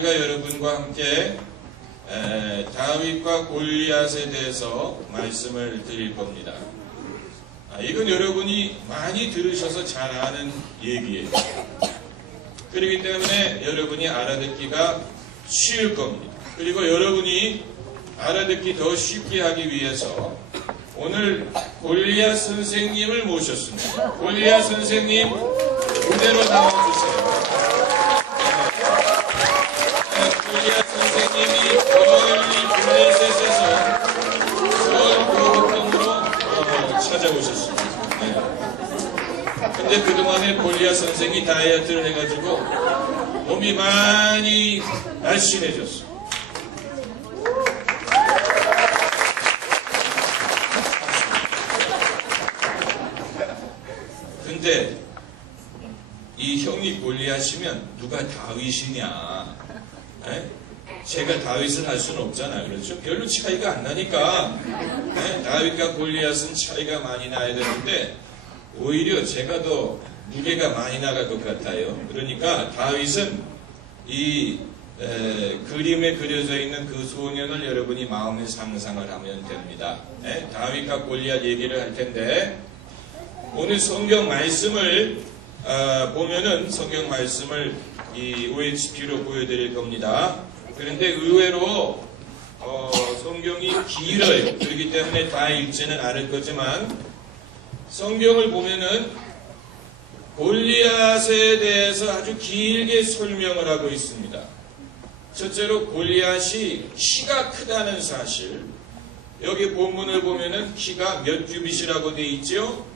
제가 여러분과 함께 다윗과 골리앗에 대해서 말씀을 드릴 겁니다. 이건 여러분이 많이 들으셔서 잘 아는 얘기예요. 그렇기 때문에 여러분이 알아듣기가 쉬울 겁니다. 그리고 여러분이 알아듣기 더 쉽게 하기 위해서 오늘 골리앗 선생님을 모셨습니다. 골리앗 선생님 무대로 나와주세요. 골리앗 선생님이 멀리 블레셋에서 서울 교육동으로 찾아오셨습니다. 근데 그동안에 골리앗 선생이 다이어트를 해가지고 몸이 많이 날씬해졌어요. 근데 이 형이 골리앗이면 누가 다윗이냐? 제가 다윗을 할 수는 없잖아요. 그렇죠? 별로 차이가 안 나니까 다윗과 골리앗은 차이가 많이 나야 되는데 오히려 제가 더 무게가 많이 나갈 것 같아요. 그러니까 다윗은 이 그림에 그려져 있는 그 소년을 여러분이 마음에 상상을 하면 됩니다. 다윗과 골리앗 얘기를 할 텐데 오늘 성경 말씀을 보면은 성경 말씀을 이 OHP로 보여드릴 겁니다. 그런데 의외로 성경이 길어요. 그렇기 때문에 다 읽지는 않을 거지만 성경을 보면은 골리앗에 대해서 아주 길게 설명을 하고 있습니다. 첫째로 골리앗이 키가 크다는 사실. 여기 본문을 보면은 키가 몇 규빗이라고 되어 있죠?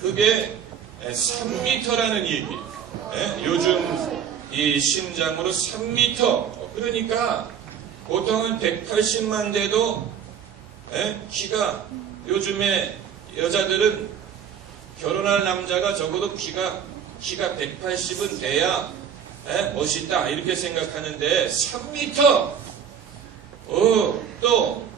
그게 3m라는 얘기예요. 요즘 이 신장으로 3m. 그러니까 보통은 180만 돼도 키가 요즘에 여자들은 결혼할 남자가 적어도 키가 180은 돼야 멋있다 이렇게 생각하는데 3m. 또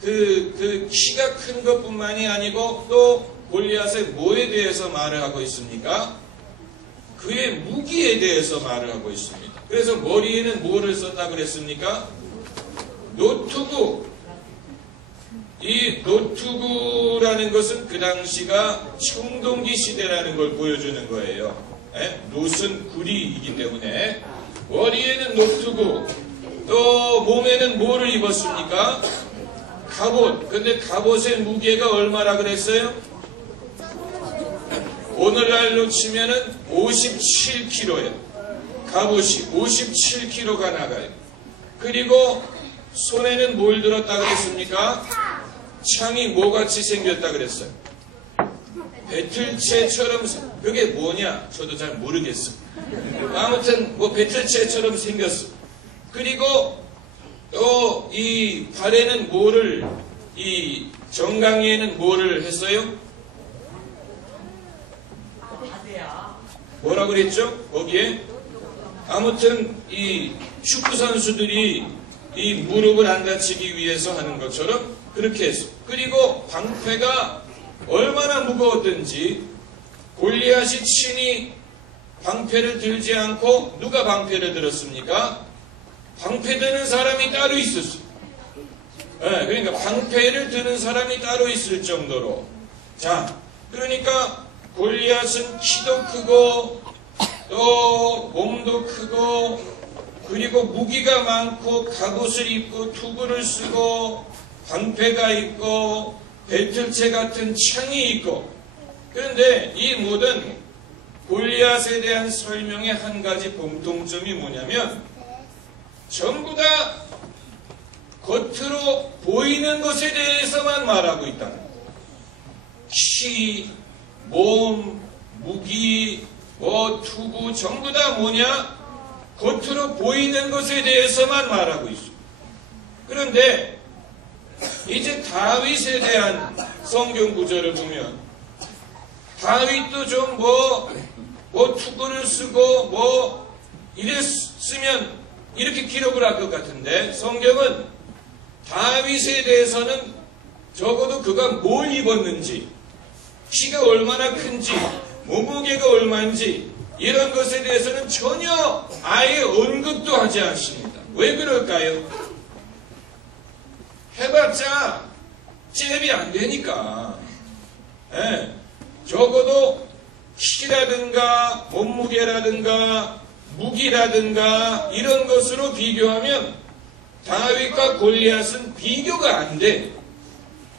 그 키가 큰 것뿐만이 아니고 또 골리앗의 뭐에 대해서 말을 하고 있습니까? 그의 무기에 대해서 말을 하고 있습니다. 그래서 머리에는 뭐를 썼다 그랬습니까? 노투구. 이 노투구라는 것은 그 당시가 청동기 시대라는 걸 보여주는 거예요. 노은 구리이기 때문에 머리에는 노투구. 또 몸에는 뭐를 입었습니까? 갑옷. 근데 갑옷의 무게가 얼마나 그랬어요? 오늘날로 치면은 57kg예요. 갑옷이 57kg가 나가요. 그리고 손에는 뭘 들었다 그랬습니까? 창이 뭐같이 생겼다 그랬어요? 배틀채처럼. 그게 뭐냐? 저도 잘 모르겠어. 아무튼 뭐 배틀채처럼 생겼어. 그리고 또 이 발에는 뭐를, 이 정강이에는 뭐를 했어요? 뭐라 그랬죠? 거기에? 아무튼 이 축구 선수들이 이 무릎을 안 다치기 위해서 하는 것처럼 그렇게 했어. 그리고 방패가 얼마나 무거웠든지 골리앗이 친히 방패를 들지 않고 누가 방패를 들었습니까? 방패 드는 사람이 따로 있었어. 그러니까 방패를 드는 사람이 따로 있을 정도로. 자, 그러니까 골리앗은 키도 크고 또 몸도 크고 그리고 무기가 많고 갑옷을 입고 투구를 쓰고 방패가 있고 배틀채 같은 창이 있고. 그런데 이 모든 골리앗에 대한 설명의 한 가지 공통점이 뭐냐면 전부 다 겉으로 보이는 것에 대해서만 말하고 있다. 키, 몸, 무기, 투구 전부 다 뭐냐? 겉으로 보이는 것에 대해서만 말하고 있어. 그런데 이제 다윗에 대한 성경 구절을 보면 다윗도 좀 투구를 쓰고 이랬으면 이렇게 기록을 할 것 같은데 성경은 다윗에 대해서는 적어도 그가 뭘 입었는지, 키가 얼마나 큰지, 몸무게가 얼마인지 이런 것에 대해서는 전혀 아예 언급도 기여하지 않습니다. 왜 그럴까요? 해봤자 잽이 안 되니까. 예, 적어도 키라든가 몸무게라든가 무기라든가 이런 것으로 비교하면 다윗과 골리앗은 비교가 안 돼.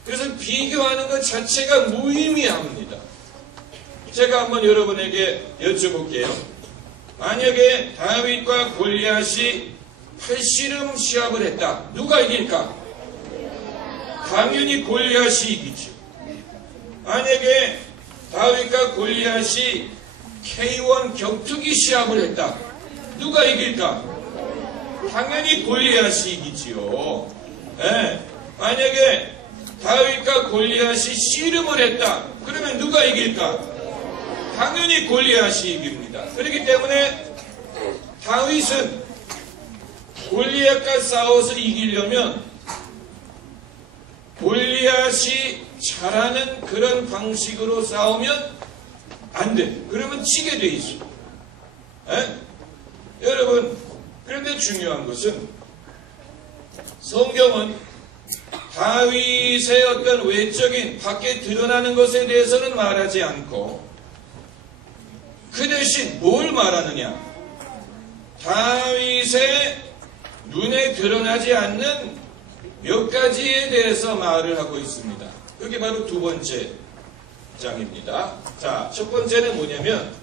그래서 비교하는 것 자체가 무의미합니다. 제가 한번 여러분에게 여쭤볼게요. 만약에 다윗과 골리앗이 팔씨름 시합을 했다. 누가 이길까? 당연히 골리앗이 이기죠. 만약에 다윗과 골리앗이 K1 격투기 시합을 했다. 누가 이길까? 당연히 골리앗이 이기지요. 네. 만약에 다윗과 골리앗이 씨름을 했다. 그러면 누가 이길까? 당연히 골리앗이 이깁니다. 그렇기 때문에 다윗은 골리앗과 싸워서 이기려면 골리앗이 잘하는 그런 방식으로 싸우면 안 돼. 그러면 지게 돼 있어. 에? 여러분, 그런데 중요한 것은 성경은 다윗의 어떤 외적인 밖에 드러나는 것에 대해서는 말하지 않고 그 대신 뭘 말하느냐? 다윗의 눈에 드러나지 않는 몇 가지에 대해서 말을 하고 있습니다. 그게 바로 두 번째 장입니다. 자, 첫 번째는 뭐냐면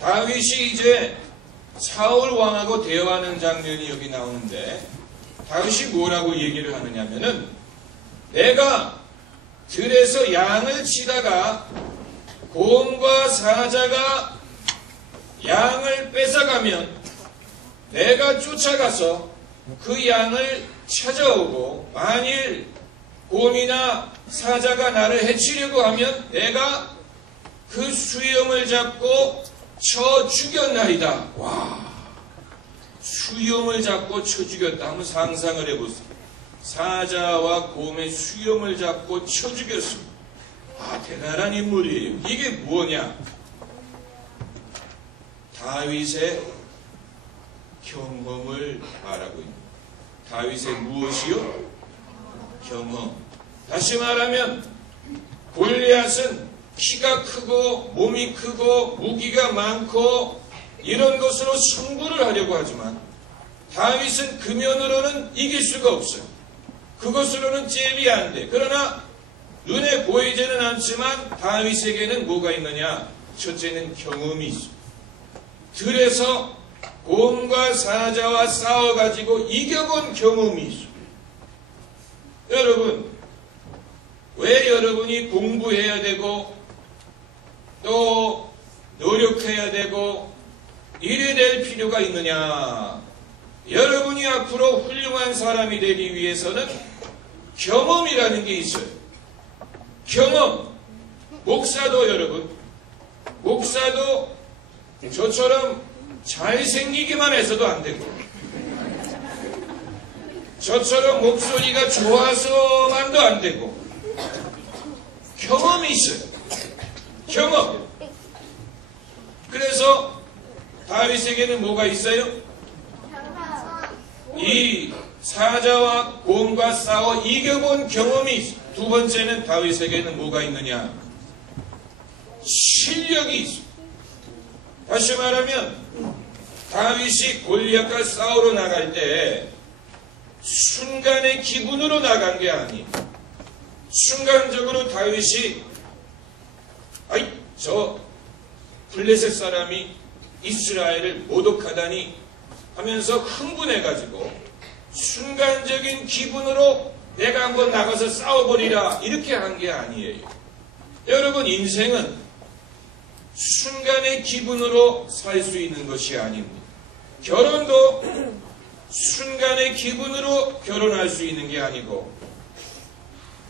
다윗이 이제 사울 왕하고 대화하는 장면이 여기 나오는데 다윗이 뭐라고 얘기를 하느냐면은 내가 들에서 양을 치다가 곰과 사자가 양을 뺏어가면 내가 쫓아가서 그 양을 찾아오고 만일 곰이나 사자가 나를 해치려고 하면 내가 그 수염을 잡고 쳐 죽였나이다. 와, 수염을 잡고 쳐 죽였다. 한번 상상을 해보세요. 사자와 곰의 수염을 잡고 쳐 죽였습니다. 아, 대단한 인물이에요. 이게 뭐냐? 다윗의 경험을 말하고 있는. 다윗의 무엇이요? 경험. 다시 말하면 골리앗은 키가 크고 몸이 크고 무기가 많고 이런 것으로 승부를 하려고 하지만 다윗은 그 면으로는 이길 수가 없어요. 그것으로는 잽이 안 돼. 그러나 눈에 보이지는 않지만 다윗에게는 뭐가 있느냐? 첫째는 경험이 있어. 들에서 곰과 사자와 싸워가지고 이겨본 경험이 있어. 여러분, 왜 여러분이 공부해야 되고 또 노력해야 되고 이래 될 필요가 있느냐? 여러분이 앞으로 훌륭한 사람이 되기 위해서는 경험이라는 게 있어요. 경험. 목사도 여러분, 목사도 저처럼 잘생기기만 해서도 안 되고 저처럼 목소리가 좋아서만도 안 되고 경험이 있어요. 경험. 그래서 다윗에게는 뭐가 있어요? 이 사자와 곰과 싸워 이겨본 경험이 있어요. 두 번째는 다윗에게는 뭐가 있느냐? 실력이 있어요. 다시 말하면 다윗이 골리앗과 싸우러 나갈 때 순간의 기분으로 나간 게 아니에요. 순간적으로 다윗이 아이 저 블레셋 사람이 이스라엘을 모독하다니 하면서 흥분해가지고 순간적인 기분으로 내가 한번 나가서 싸워버리라 이렇게 한 게 아니에요. 여러분, 인생은 순간의 기분으로 살 수 있는 것이 아닙니다. 결혼도 순간의 기분으로 결혼할 수 있는 게 아니고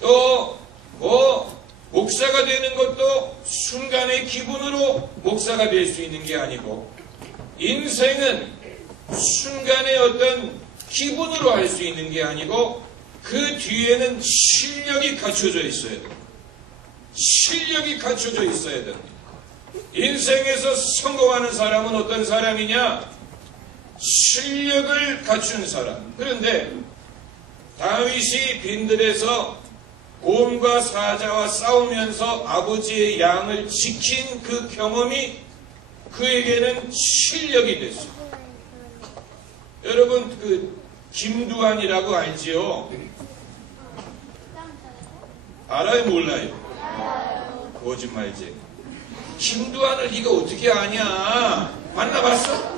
또 목사가 되는 것도 순간의 기분으로 목사가 될 수 있는 게 아니고 인생은 순간의 어떤 기분으로 할 수 있는 게 아니고 그 뒤에는 실력이 갖춰져 있어야 됩니다. 실력이 갖춰져 있어야 됩니다. 인생에서 성공하는 사람은 어떤 사람이냐? 실력을 갖춘 사람. 그런데 다윗이 빈들에서 곰과 사자와 싸우면서 아버지의 양을 지킨 그 경험이 그에게는 실력이 됐어요. 여러분 그 김두한이라고 알지요? 알아요 몰라요? 거짓말지. 김두한을 네가 어떻게 아냐? 만나봤어?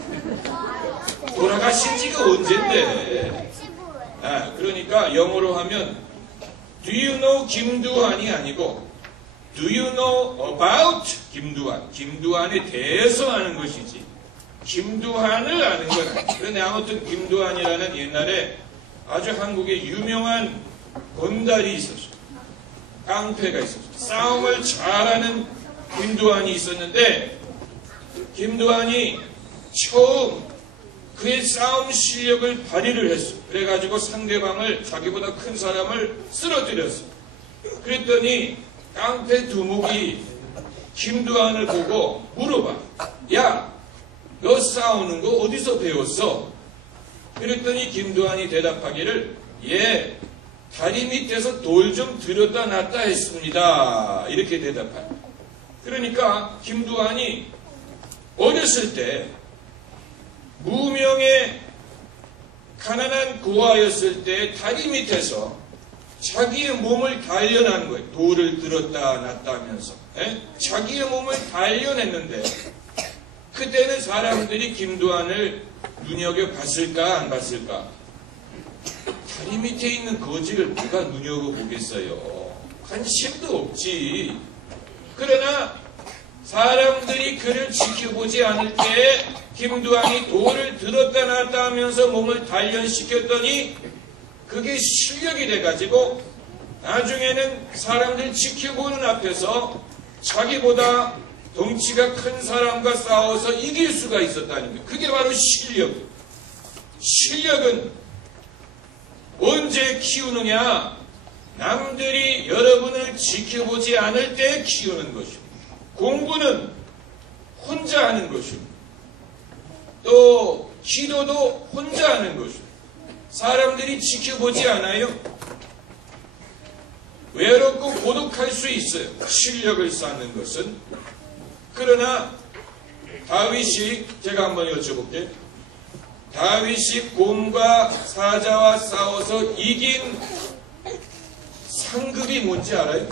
돌아가신 지가 언젠데? 그러니까 영어로 하면 Do you know 김두한이 아니고 Do you know about 김두한? 김두한에 대해서 아는 것이지 김두한을 아는 건 아니야. 그런데 아무튼 김두한이라는 옛날에 아주 한국에 유명한 건달이 있었어. 깡패가 있었어. 싸움을 잘하는 김두한이 있었는데 김두한이 처음 그의 싸움 실력을 발휘를 했어. 그래가지고 상대방을 자기보다 큰 사람을 쓰러뜨렸어. 그랬더니 깡패 두목이 김두한을 보고 물어봐. 야, 너 싸우는 거 어디서 배웠어? 그랬더니 김두한이 대답하기를 예, 다리 밑에서 돌 좀 들었다 놨다 했습니다. 이렇게 대답해. 그러니까 김두한이 어렸을 때 무명의 가난한 고아였을 때 다리 밑에서 자기의 몸을 단련하는 거예요. 돌을 들었다 놨다 하면서. 자기의 몸을 단련했는데 그때는 사람들이 김두한을 눈여겨봤을까 안 봤을까? 다리 밑에 있는 거지를 누가 눈여겨보겠어요. 관심도 없지. 그러나 사람들이 그를 지켜보지 않을 때 김두한이 돌을 들었다 놨다 하면서 몸을 단련시켰더니 그게 실력이 돼가지고 나중에는 사람들 지켜보는 앞에서 자기보다 덩치가 큰 사람과 싸워서 이길 수가 있었다는 거예요. 그게 바로 실력. 실력은 언제 키우느냐? 남들이 여러분을 지켜보지 않을 때 키우는 것입니다. 공부는 혼자 하는 것입니다. 또 기도도 혼자 하는 것입니다. 사람들이 지켜보지 않아요. 외롭고 고독할 수 있어요. 실력을 쌓는 것은. 그러나 다윗이 제가 한번 여쭤볼게요. 다윗이 곰과 사자와 싸워서 이긴 상급이 뭔지 알아요?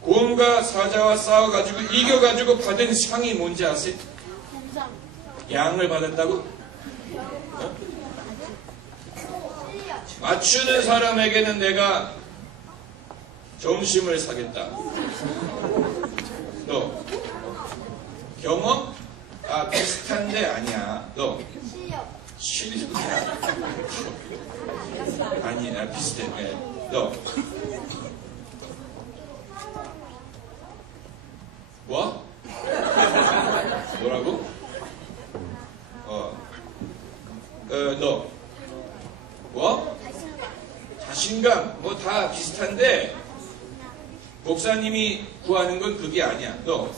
곰과 사자와 싸워가지고 이겨가지고 받은 상이 뭔지 아세요? 양을 받았다고? 맞추는 사람에게는 내가 점심을 사겠다. 너 경험? 아 비슷한데 아니야. 너 실력이야. 아니 비슷해. 너 뭐? 뭐라고? 너 뭐? 자신감 뭐 다 비슷한데 목사님이 구하는 건 그게 아니야. 너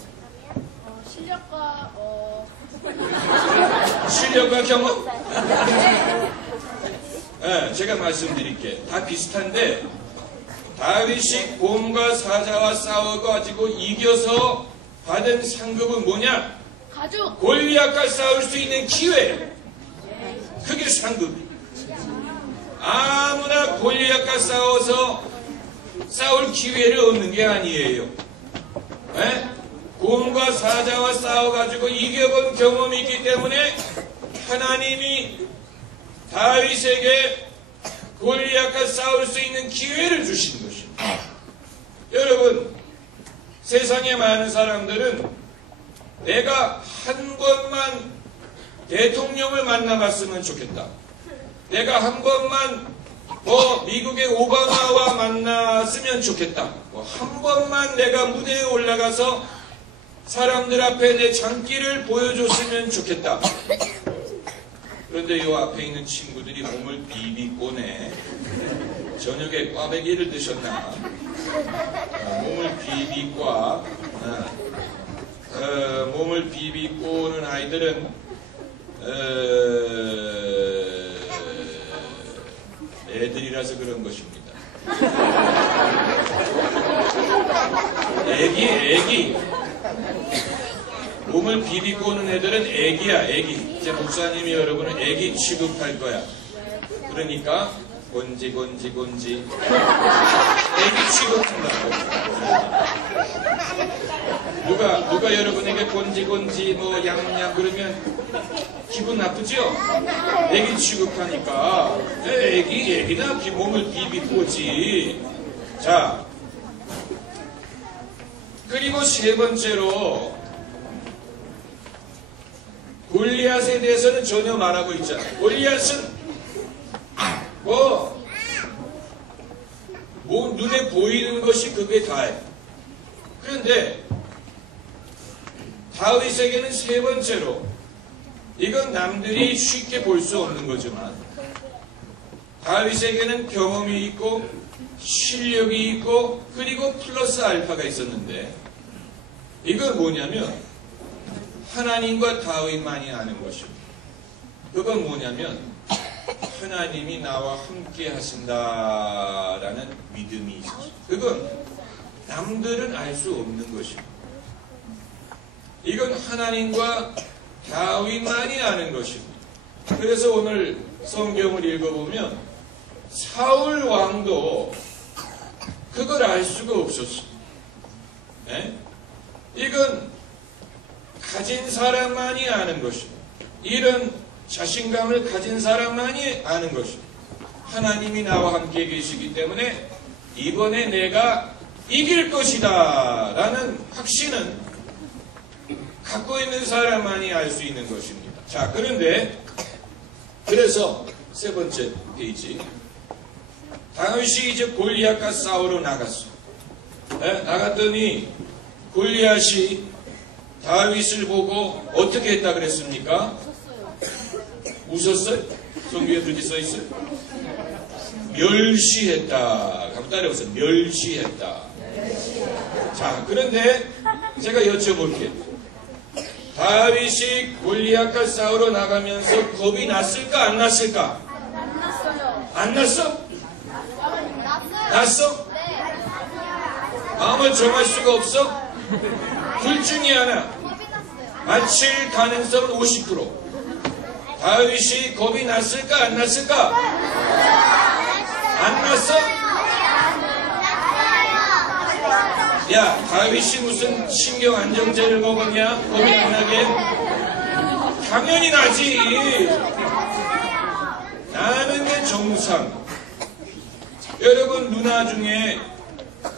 실력과 경험? 네, 제가 말씀드릴게. 다 비슷한데 다윗이 곰과 사자와 싸워가지고 이겨서 받은 상급은 뭐냐? 가죽. 골리앗과 싸울 수 있는 기회. 그게 상급. 아무나 골리앗과 싸워서 싸울 기회를 얻는 게 아니에요. 네? 곰과 사자와 싸워가지고 이겨본 경험이 있기 때문에 하나님이 다윗에게 골리앗과 싸울 수 있는 기회를 주신 것입니다. 여러분, 세상에 많은 사람들은 내가 한 번만 대통령을 만나봤으면 좋겠다. 내가 한 번만 미국의 오바마와 만났으면 좋겠다. 한 번만 내가 무대에 올라가서 사람들 앞에 내 장기를 보여줬으면 좋겠다. 그런데 이 앞에 있는 친구들이 몸을 비비꼬네. 저녁에 꽈배기를 드셨나? 몸을 비비꼬. 몸을 비비꼬는 아이들은 애들이라서 그런 것입니다. 애기. 몸을 비비고 오는 애들은 애기야, 애기. 이제 목사님이 여러분은 애기 취급할 거야. 그러니까 곤지. 애기 취급한다고. 누가 여러분에게 곤지 뭐 양양 그러면 기분 나쁘죠? 애기 취급하니까 애기나 몸을 비비고 오지. 자, 그리고 세 번째로 골리앗에 대해서는 전혀 말하고 있잖아요. 골리앗은 뭐 눈에 보이는 것이 그게 다예요. 그런데 다윗에게는 세 번째로, 이건 남들이 쉽게 볼 수 없는 거지만 다윗에게는 경험이 있고 실력이 있고 그리고 플러스 알파가 있었는데, 이건 뭐냐면 하나님과 다윗만이 아는 것입니다. 그건 뭐냐면 하나님이 나와 함께 하신다라는 믿음이 있었어요. 그건 남들은 알 수 없는 것입니다. 이건 하나님과 다윗만이 아는 것입니다. 그래서 오늘 성경을 읽어보면 사울 왕도 그걸 알 수가 없었어요. 네? 이건 가진 사람만이 아는 것입니다. 이런 자신감을 가진 사람만이 아는 것입니다. 하나님이 나와 함께 계시기 때문에 이번에 내가 이길 것이다 라는 확신은 갖고 있는 사람만이 알 수 있는 것입니다. 자, 그래서 세 번째 페이지, 다윗이 이제 골리앗과 싸우러 나갔어. 나갔더니 골리앗이 다윗을 보고 어떻게 했다 그랬습니까? 웃었어요? 성경에 그렇게 써있어요? 멸시했다. 한번 따라해보세요. 멸시했다. 자, 그런데 제가 여쭤볼게요. 다윗이 골리앗과 싸우러 나가면서 겁이 났을까 안 났을까? 안 났어요. 안 났어? 났어? 네. 마음을 정할 수가 없어? 둘 중에 하나. 맞힐 가능성은 50%. 다윗이 겁이 났을까 안 났을까? 안 났어? 야, 다윗이 무슨 신경 안정제를 먹었냐? 겁이 안 나게? 당연히 나지. 나는 게 정상. 여러분, 누나 중에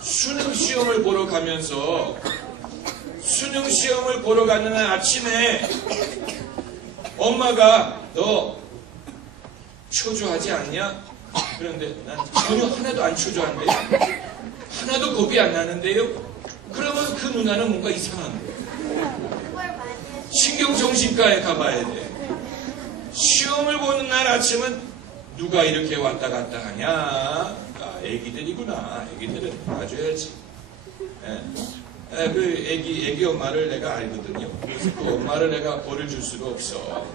수능 시험을 보러 가면서 수능 시험을 보러 가는 아침에 엄마가 너 초조하지 않냐? 그런데 난 전혀 하나도 안 초조한데, 하나도 겁이 안 나는데요? 그러면 그 누나는 뭔가 이상한 거예요. 신경정신과에 가봐야 돼. 시험을 보는 날 아침은 누가 이렇게 왔다 갔다 하냐? 아, 애기들이구나. 애기들은 봐줘야지. 그 애기 엄마를 내가 알거든요. 그래서 그 엄마를 내가 벌을 줄 수가 없어.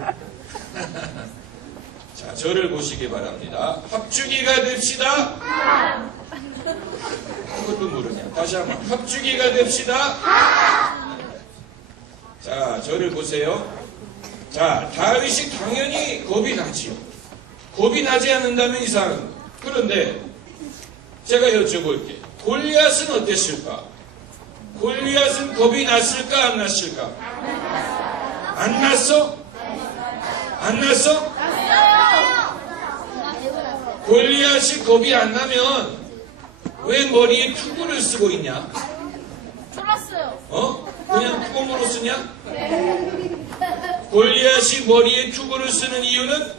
자, 저를 보시기 바랍니다. 합주기가 됩시다. 그것도 모르냐. 다시 한번 합주기가 됩시다. 자, 저를 보세요. 자, 다윗이 당연히 겁이 나지요. 겁이 나지 않는다면 이상한 거. 그런데 제가 여쭤볼게요. 골리앗은 어땠을까? 골리앗은 겁이 났을까 안 났을까? 안 났어? 안 났어? 골리앗이 겁이 안 나면 왜 머리에 투구를 쓰고 있냐? 졸았어요. 그냥 꼼으로 쓰냐? 골리앗이 머리에 투구를 쓰는 이유는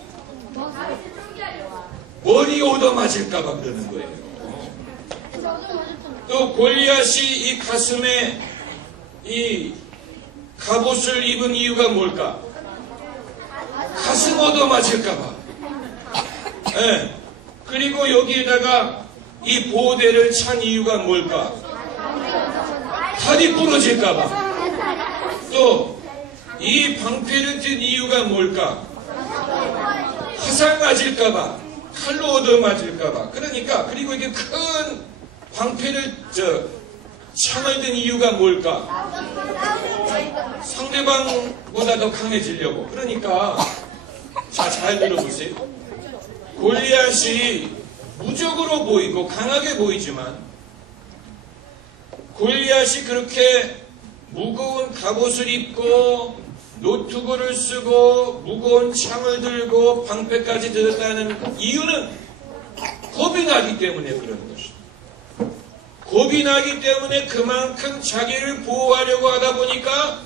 머리 얻어맞을까봐 그러는 거예요. 또 골리앗이 이 가슴에 이 갑옷을 입은 이유가 뭘까? 가슴 얻어맞을까봐. 네. 그리고 여기에다가 이 보호대를 찬 이유가 뭘까? 다리 부러질까봐. 또 이 방패를 든 이유가 뭘까? 화살 맞을까봐, 칼로 얻어맞을까봐. 그러니까, 그리고 이게 큰 방패를, 창을 든 이유가 뭘까? 상대방보다 더 강해지려고. 그러니까, 자, 잘 들어보세요. 골리앗이 무적으로 보이고 강하게 보이지만, 골리앗이 그렇게 무거운 갑옷을 입고 노트구를 쓰고 무거운 창을 들고 방패까지 들었다는 이유는 겁이 나기 때문에 그런 것입니다. 겁이 나기 때문에 그만큼 자기를 보호하려고 하다 보니까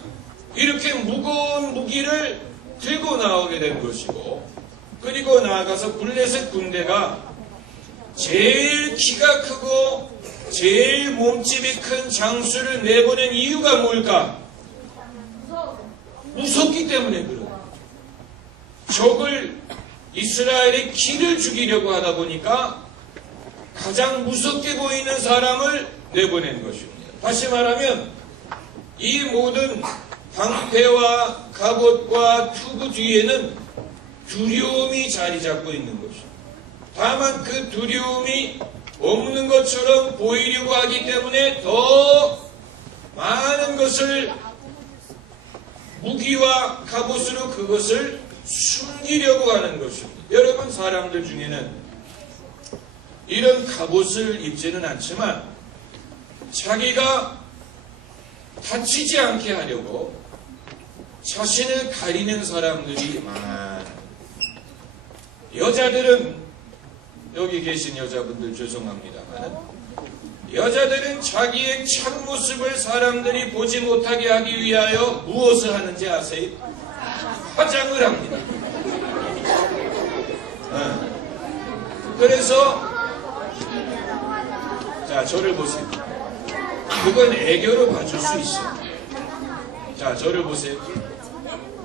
이렇게 무거운 무기를 들고 나오게 된 것이고, 그리고 나아가서 블레셋 군대가 제일 키가 크고 제일 몸집이 큰 장수를 내보낸 이유가 뭘까? 무섭기 때문에 그래요. 적을, 이스라엘의 기를 죽이려고 하다 보니까 가장 무섭게 보이는 사람을 내보낸 것입니다. 다시 말하면 이 모든 방패와 갑옷과 투구 뒤에는 두려움이 자리 잡고 있는 것입니다. 다만 그 두려움이 없는 것처럼 보이려고 하기 때문에 더 많은 것을 무기와 갑옷으로 그것을 숨기려고 하는 것입니다. 여러분, 사람들 중에는 이런 갑옷을 입지는 않지만 자기가 다치지 않게 하려고 자신을 가리는 사람들이 많아요. 여자들은, 여기 계신 여자분들 죄송합니다만, 여자들은 자기의 참모습을 사람들이 보지 못하게 하기 위하여 무엇을 하는지 아세요? 화장을 합니다. 그래서, 자, 저를 보세요. 그건 애교로 봐줄 수 있어요. 자, 저를 보세요.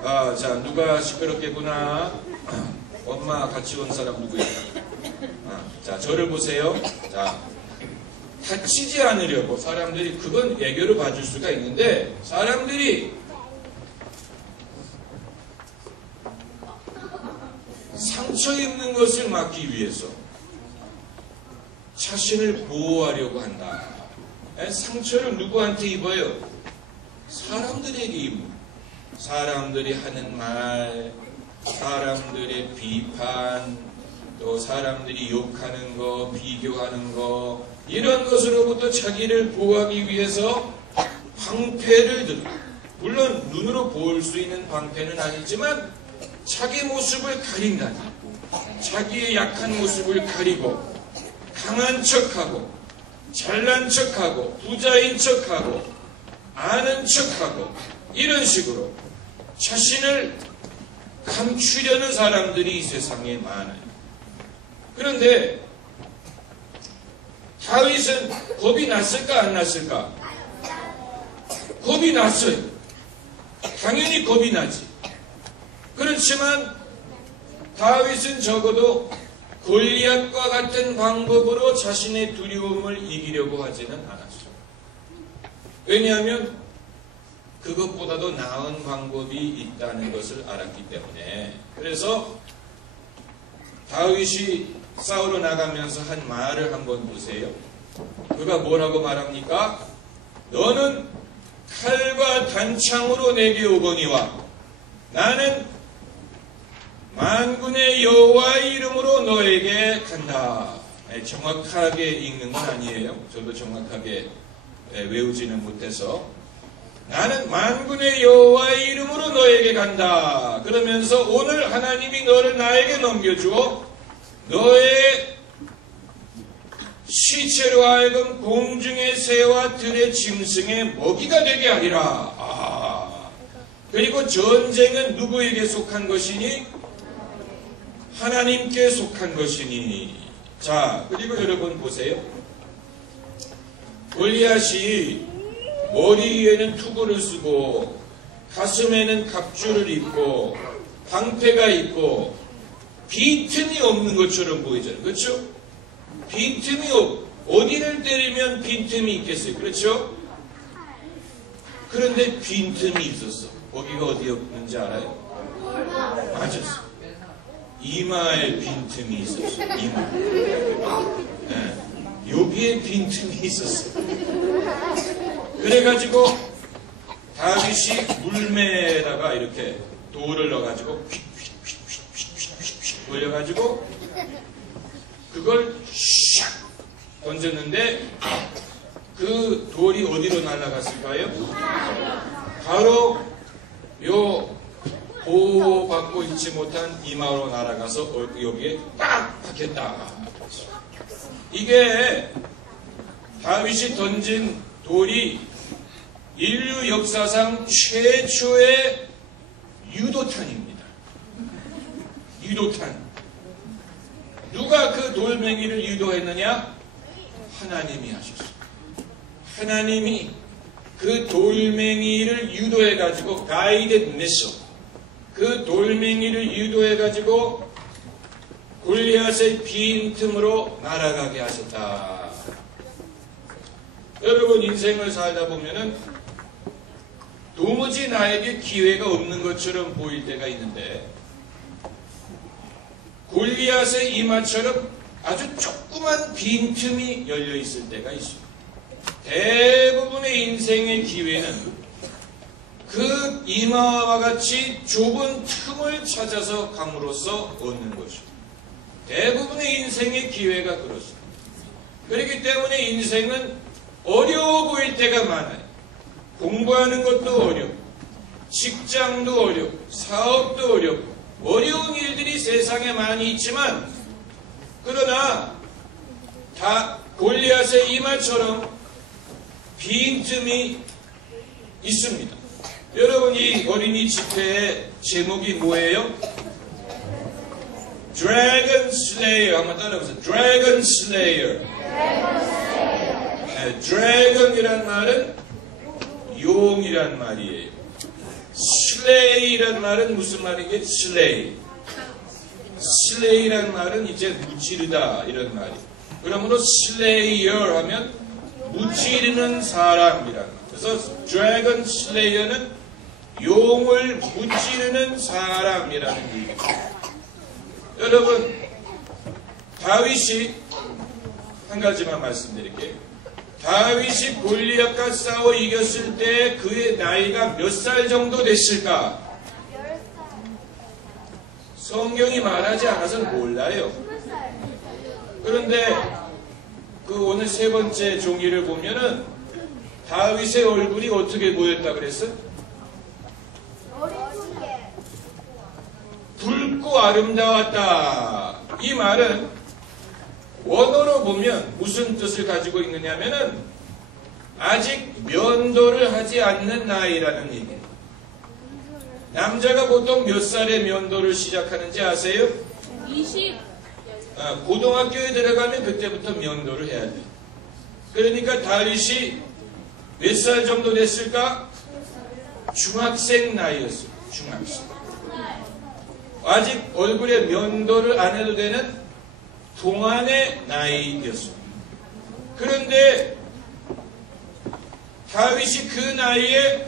아, 자, 누가 시끄럽겠구나. 엄마 같이 온 사람 누구예요? 자, 저를 보세요. 자, 다치지 않으려고 사람들이, 그건 애교로 봐줄 수가 있는데, 사람들이 상처 입는 것을 막기 위해서 자신을 보호하려고 한다. 상처를 누구한테 입어요? 사람들에게 입는. 사람들이 하는 말, 사람들의 비판, 또 사람들이 욕하는 거, 비교하는 거, 이런 것으로부터 자기를 보호하기 위해서 방패를 들어. 물론 눈으로 볼 수 있는 방패는 아니지만 자기 모습을 가린다니. 자기의 약한 모습을 가리고 강한 척하고 잘난 척하고 부자인 척하고 아는 척하고 이런 식으로 자신을 감추려는 사람들이 이 세상에 많아요. 그런데 다윗은 겁이 났을까 안 났을까? 겁이 났어요. 당연히 겁이 나지. 그렇지만 다윗은 적어도 골리앗과 같은 방법으로 자신의 두려움을 이기려고 하지는 않았어요. 왜냐하면 그것보다도 나은 방법이 있다는 것을 알았기 때문에. 그래서 다윗이 싸우러 나가면서 한 말을 한번 보세요. 그가 뭐라고 말합니까? 너는 칼과 단창으로 내게 오거니와 나는 만군의 여호와의 이름으로 너에게 간다. 정확하게 읽는 건 아니에요. 저도 정확하게 외우지는 못해서. 나는 만군의 여호와의 이름으로 너에게 간다. 그러면서 오늘 하나님이 너를 나에게 넘겨주어 너의 시체로 하여금 공중의 새와 들의 짐승의 먹이가 되게 하리라. 그리고 전쟁은 누구에게 속한 것이니? 하나님께 속한 것이니. 자, 그리고 여러분 보세요. 골리앗이 머리 위에는 투구를 쓰고 가슴에는 갑주를 입고 방패가 있고 빈틈이 없는 것처럼 보이잖아요. 그렇죠? 빈틈이 어디를 때리면 빈틈이 있겠어요. 그렇죠? 그런데 빈틈이 있었어. 거기가 어디였는지 알아요? 맞았어. 이마에 빈틈이 있었어. 이마. 네. 여기에 빈틈이 있었어. 그래가지고 다윗이 물매에다가 이렇게 돌을 넣어가지고 휙휙휙휙휙휙 돌려가지고 그걸 샥 던졌는데 그 돌이 어디로 날아갔을까요? 바로 요 보호받고 있지 못한 이마로 날아가서 여기에 딱 박혔다. 이게 다윗이 던진 돌이 인류 역사상 최초의 유도탄입니다. 유도탄. 누가 그 돌멩이를 유도했느냐? 하나님이 하셨어요. 하나님이 그 돌멩이를 유도해가지고 가이드 미소, 그 돌멩이를 유도해가지고 골리앗의 빈틈으로 날아가게 하셨다. 여러분 인생을 살다 보면은 도무지 나에게 기회가 없는 것처럼 보일 때가 있는데 골리앗의 이마처럼 아주 조그만 빈틈이 열려 있을 때가 있습니다. 대부분의 인생의 기회는 그 이마와 같이 좁은 틈을 찾아서 감으로써 얻는 것입니다. 대부분의 인생의 기회가 그렇습니다. 그렇기 때문에 인생은 어려워 보일 때가 많아요. 공부하는 것도 어렵고, 직장도 어렵고, 사업도 어렵고, 어려운 일들이 세상에 많이 있지만, 그러나 다 골리앗의 이마처럼 빈틈이 있습니다. 여러분 이 어린이 집회의 제목이 뭐예요? Dragon Slayer. 한번 따라해보세요. Dragon Slayer. 네, Dragon이란 말은 용이란 말이에요. Slay이란 말은 무슨 말이게? Slay. Slay이란 말은 이제 무찌르다 이런 말이에요. 그러므로 Slayer 하면 무찌르는 사람이란 말. 그래서 Dragon Slayer는 용을 무찌르는 사람이라는 얘기입니다. 여러분 다윗이 한 가지만 말씀드릴게요. 다윗이 골리앗과 싸워 이겼을 때 그의 나이가 몇 살 정도 됐을까? 성경이 말하지 않아서 몰라요. 그런데 그 오늘 세 번째 종이를 보면은 다윗의 얼굴이 어떻게 보였다 그랬어? 붉고 아름다웠다. 이 말은 원어로 보면 무슨 뜻을 가지고 있느냐면은 아직 면도를 하지 않는 나이라는 얘기예요. 남자가 보통 몇 살에 면도를 시작하는지 아세요? 20. 고등학교에 들어가면 그때부터 면도를 해야 돼요. 그러니까 다윗이 몇 살 정도 됐을까? 중학생 나이였어요. 중학생. 아직 얼굴에 면도를 안 해도 되는 동안의 나이였습니다. 그런데 다윗이 그 나이에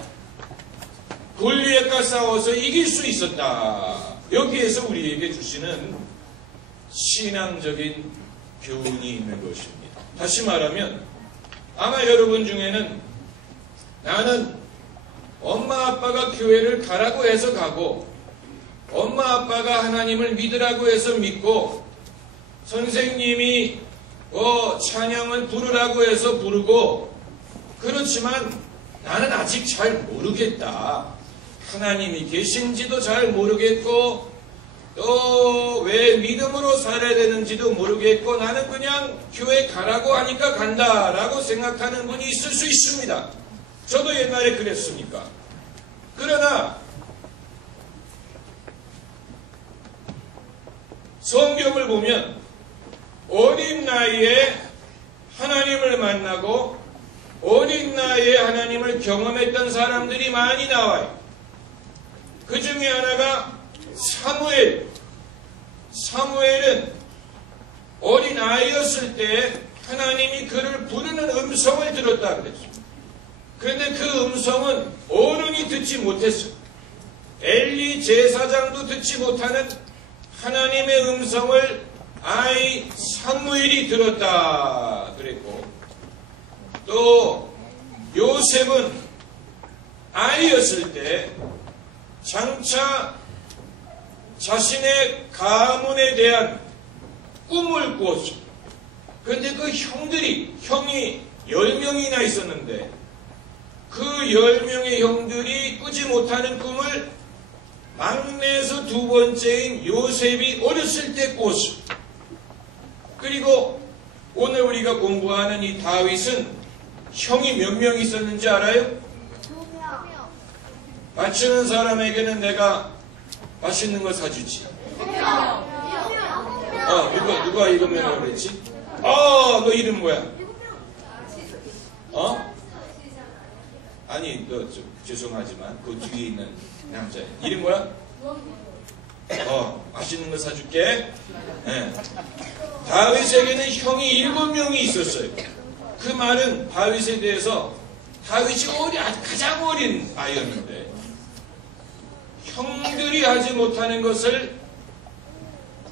골리앗과 싸워서 이길 수 있었다. 여기에서 우리에게 주시는 신앙적인 교훈이 있는 것입니다. 다시 말하면 아마 여러분 중에는 나는 엄마 아빠가 교회를 가라고 해서 가고 엄마 아빠가 하나님을 믿으라고 해서 믿고 선생님이 찬양을 부르라고 해서 부르고 그렇지만 나는 아직 잘 모르겠다. 하나님이 계신지도 잘 모르겠고 또 왜 믿음으로 살아야 되는지도 모르겠고 나는 그냥 교회 가라고 하니까 간다라고 생각하는 분이 있을 수 있습니다. 저도 옛날에 그랬으니까. 그러나 성경을 보면 어린 나이에 하나님을 만나고 어린 나이에 하나님을 경험했던 사람들이 많이 나와요. 그 중에 하나가 사무엘은 어린 아이였을 때 하나님이 그를 부르는 음성을 들었다 그랬어요. 그런데 그 음성은 어른이 듣지 못했어요. 엘리 제사장도 듣지 못하는 하나님의 음성을 아이 사무엘이 들었다 그랬고, 또 요셉은 아이였을 때 장차 자신의 가문에 대한 꿈을 꾸었죠. 그런데 그 형이 10명이나 있었는데 그 10명의 형들이 꾸지 못하는 꿈을 막내에서 두 번째인 요셉이 어렸을 때 꿨죠. 그리고 오늘 우리가 공부하는 이 다윗은 형이 몇 명 있었는지 알아요? 맞추는 사람에게는 내가 맛있는 걸 사주지. 누가 이거면 그랬지? 너 이름 뭐야? 아니, 죄송하지만 그 뒤에 있는 남자 이름 뭐야? 맛있는 거 사줄게. 네. 다윗에게는 형이 7명이 있었어요. 그 말은 다윗에 대해서 다윗이 가장 어린 아이였는데 형들이 하지 못하는 것을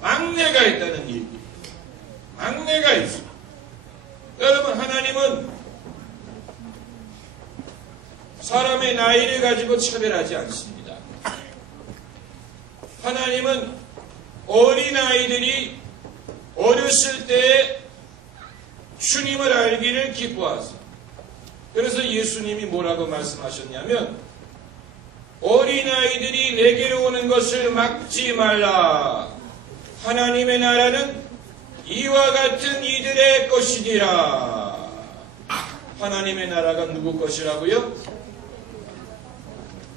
막내가 했다는 얘기. 막내가 있어. 여러분, 하나님은 사람의 나이를 가지고 차별하지 않습니다. 하나님은 어린아이들이 어렸을 때 주님을 알기를 기뻐하세요. 그래서 예수님이 뭐라고 말씀하셨냐면, 어린아이들이 내게로 오는 것을 막지 말라. 하나님의 나라는 이와 같은 이들의 것이니라. 하나님의 나라가 누구 것이라고요?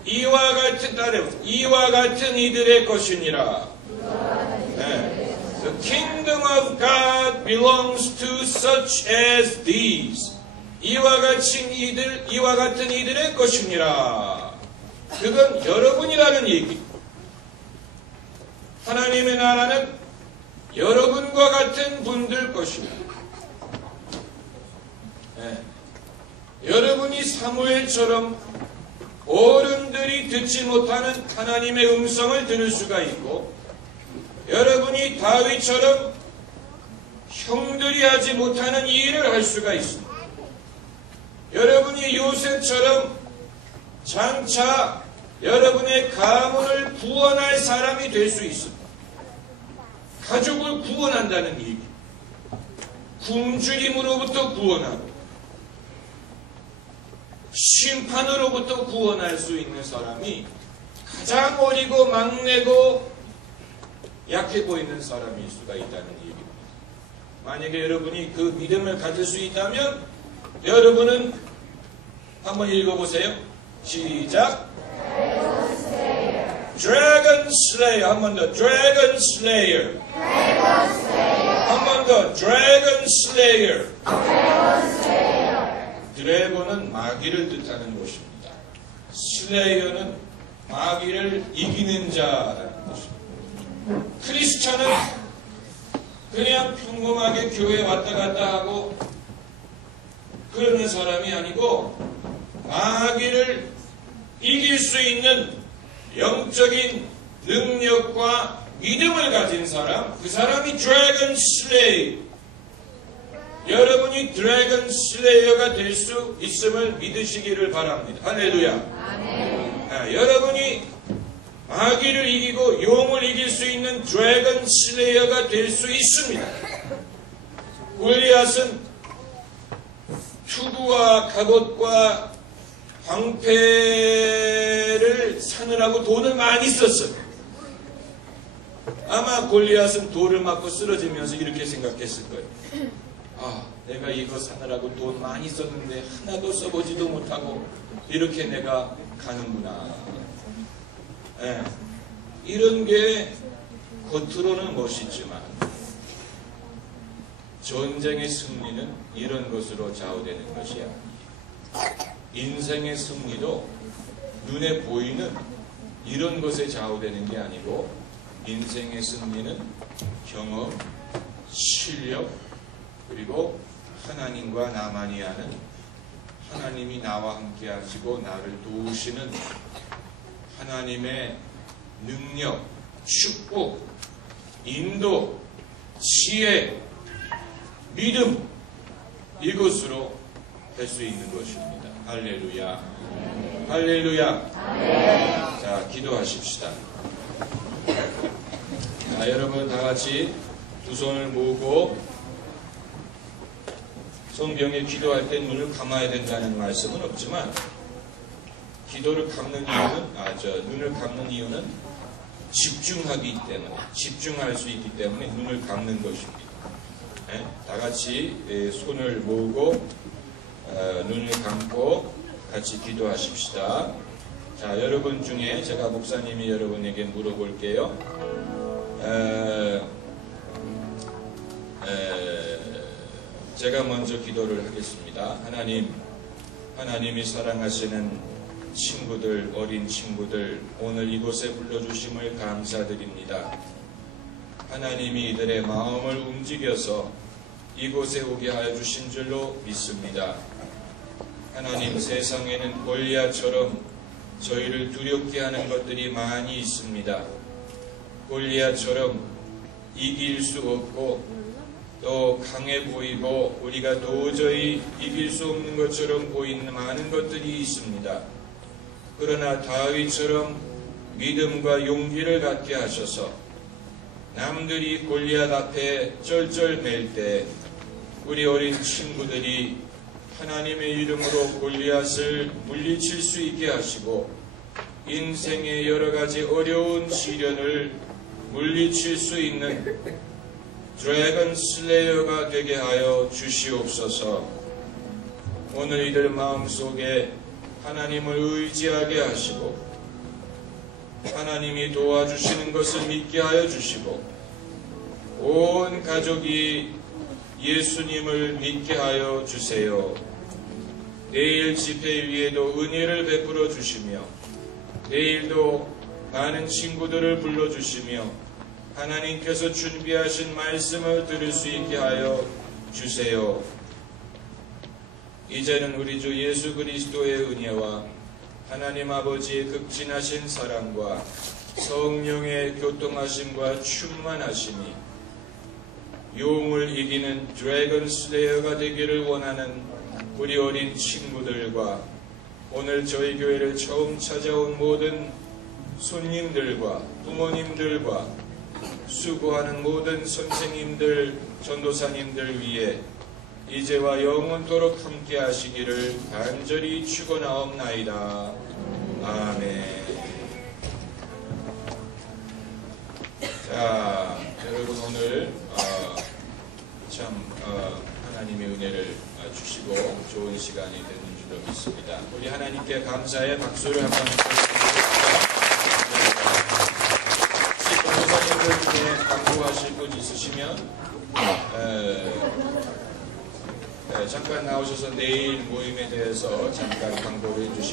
이와 같은 이들의 것이니라. 네. The kingdom of God belongs to such as these. 이와 같은 이들의 것이니라. 그건 여러분이라는 얘기. 하나님의 나라는 여러분과 같은 분들 것입니다. 네. 여러분이 사무엘처럼 어른들이 듣지 못하는 하나님의 음성을 들을 수가 있고, 여러분이 다윗처럼 형들이 하지 못하는 일을 할 수가 있습니다. 여러분이 요셉처럼 장차 여러분의 가문을 구원할 사람이 될 수 있습니다. 가족을 구원한다는 얘기. 굶주림으로부터 구원하고 심판으로부터 구원할 수 있는 사람이 가장 어리고 막내고 약해 보이는 사람일 수가 있다는 얘기입니다. 만약에 여러분이 그 믿음을 가질 수 있다면 여러분은 한번 읽어보세요. 시작. Dragon Slayer. 한 번 더. Dragon Slayer. 한 번 더. Dragon Slayer. 드래곤은 마귀를 뜻하는 것입니다. 슬레이어는 마귀를 이기는 자라는 것입니다. 크리스찬은 그냥 평범하게 교회에 왔다 갔다 하고 그러는 사람이 아니고 마귀를 이길 수 있는 영적인 능력과 믿음을 가진 사람, 그 사람이 드래곤 슬레이어. 여러분이 드래곤 슬레이어가 될 수 있음을 믿으시기를 바랍니다. 할렐루야. 아멘. 여러분이 마귀를 이기고 용을 이길 수 있는 드래곤 슬레이어가 될 수 있습니다. 골리앗은 투구와 갑옷과 방패를 사느라고 돈을 많이 썼어요. 아마 골리앗은 돌을 맞고 쓰러지면서 이렇게 생각했을 거예요. 내가 이거 사느라고 돈 많이 썼는데 하나도 써보지도 못하고 이렇게 내가 가는구나. 이런 게 겉으로는 멋있지만 전쟁의 승리는 이런 것으로 좌우되는 것이야. 인생의 승리도 눈에 보이는 이런 것에 좌우되는 게 아니고, 인생의 승리는 경험, 실력, 그리고 하나님과 나만이 아는, 하나님이 나와 함께 하시고 나를 도우시는 하나님의 능력, 축복, 인도, 지혜, 믿음, 이것으로 될 수 있는 것입니다. 할렐루야. 할렐루야. 자, 기도하십시다. 자, 여러분 다 같이 두 손을 모으고, 성경에 기도할 때 눈을 감아야 된다는 말씀은 없지만, 기도를 감는 이유는, 눈을 감는 이유는 집중하기 때문에, 집중할 수 있기 때문에 눈을 감는 것입니다. 네? 다 같이 손을 모으고, 눈을 감고 같이 기도하십시다. 자, 여러분 중에 제가 목사님이 여러분에게 물어볼게요. 제가 먼저 기도를 하겠습니다. 하나님이 사랑하시는 친구들, 어린 친구들, 오늘 이곳에 불러주심을 감사드립니다. 하나님이 이들의 마음을 움직여서 이곳에 오게 하여 주신 줄로 믿습니다. 하나님, 세상에는 골리앗처럼 저희를 두렵게 하는 것들이 많이 있습니다. 골리앗처럼 이길 수 없고 또 강해 보이고 우리가 도저히 이길 수 없는 것처럼 보이는 많은 것들이 있습니다. 그러나 다윗처럼 믿음과 용기를 갖게 하셔서 남들이 골리앗 앞에 쩔쩔맬 때 우리 어린 친구들이 하나님의 이름으로 골리앗을 물리칠 수 있게 하시고 인생의 여러 가지 어려운 시련을 물리칠 수 있는 드래곤 슬레이어가 되게 하여 주시옵소서. 오늘 이들 마음속에 하나님을 의지하게 하시고 하나님이 도와주시는 것을 믿게 하여 주시고 온 가족이 예수님을 믿게 하여 주세요. 내일 집회 위에도 은혜를 베풀어 주시며 내일도 많은 친구들을 불러주시며 하나님께서 준비하신 말씀을 들을 수 있게 하여 주세요. 이제는 우리 주 예수 그리스도의 은혜와 하나님 아버지의 극진하신 사랑과 성령의 교통하심과 충만하심이 용을 이기는 드래곤 슬레이어가 되기를 원하는 우리 어린 친구들과 오늘 저희 교회를 처음 찾아온 모든 손님들과 부모님들과 수고하는 모든 선생님들, 전도사님들 위해 이제와 영원토록 함께 하시기를 간절히 축원하옵나이다. 아멘. 자, 여러분 오늘 하나님의 은혜를 주시고 좋은 시간이 되는 줄로 믿습니다. 우리 하나님께 감사의 박수를 한번 드리겠습니다. 전도사님들 중에 광고하실 분 있으시면 잠깐 나오셔서 내일 모임에 대해서 잠깐 광고를 해주시기